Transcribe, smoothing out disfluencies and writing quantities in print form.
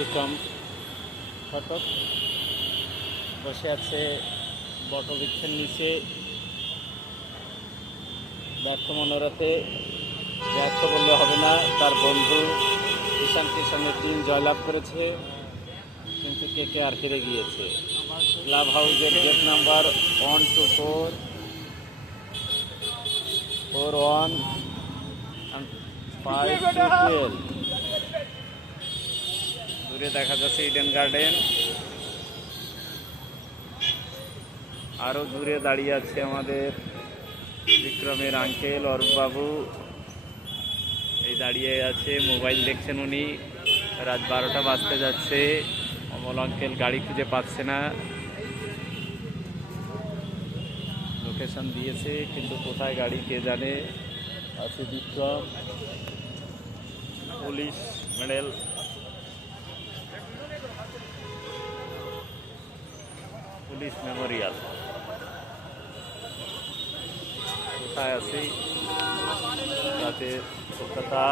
ব্যতিক্রম ফটক বসে আছে বটবৃক্ষের নিচে ব্যর্থ মনোরথে। ব্যর্থ বললে হবে না, তার বন্ধু ঈশান কিশনের টিম জয়লাভ করেছে, কিন্তু KKR হেরে গিয়েছে। ক্লাব হাউসের গেট নাম্বার 124, 41 and 5-12। দূরে দেখা যাচ্ছে ইডেন গার্ডেন, আরও দূরে দাঁড়িয়ে আছে আমাদের বিক্রমের আঙ্কেল অরূপবাবু। এই দাঁড়িয়ে আছে, মোবাইল দেখছেন উনি। রাত 12টা বাজতে যাচ্ছে, অমল আঙ্কেল গাড়ি খুঁজে পাচ্ছে না। লোকেশন দিয়েছে কিন্তু কোথায় গাড়ি কে জানে। আছে Vikram, police medal, police memorial কোথায় আছে? রাতে কলকাতা